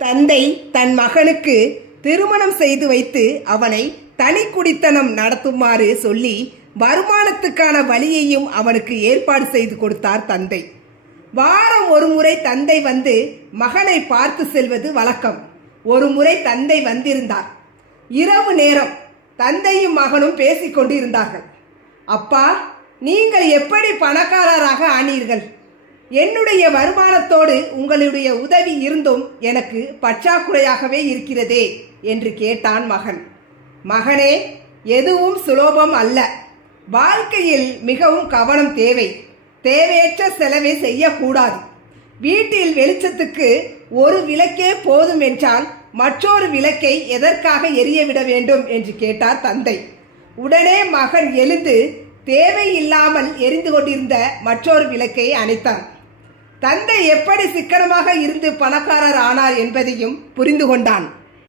தந்தை தன் மகனுக்கு திருமணம் செய்து வைத்து அவனை தனி குடித்தனம் நடத்துமாறு சொல்லி வருமானத்துக்கான வழியையும் அவனுக்கு ஏற்பாடு செய்து கொடுத்தார் தந்தை. வாரம் ஒரு முறை தந்தை வந்து மகனை பார்த்து செல்வது வழக்கம். ஒரு முறை தந்தை வந்திருந்தார். இரவு நேரம் தந்தையும் மகனும் பேசிக்கொண்டு இருந்தார்கள். அப்பா, நீங்கள் எப்படி பணக்காரராக ஆனீர்கள்? என்னுடைய வருமானத்தோடு உங்களுடைய உதவி இருந்தும் எனக்கு பற்றாக்குறையாகவே இருக்கிறதே என்று கேட்டான் மகன். மகனே, எதுவும் சுலபம் அல்ல. வாழ்க்கையில் மிகவும் கவனம் தேவை. தேவையற்ற செலவை செய்யக்கூடாது. வீட்டில் வெளிச்சத்துக்கு ஒரு விளக்கே போதும் என்றால் மற்றொரு விளக்கை எதற்காக எரியவிட வேண்டும் என்று கேட்டார் தந்தை. உடனே மகன் எழுந்து தேவையில்லாமல் எரிந்து கொண்டிருந்த மற்றொரு விளக்கை அணைத்தான். தந்தை எப்படி சிக்கனமாக இருந்து பணக்காரர் ஆனார் என்பதையும் புரிந்து கொண்டான்.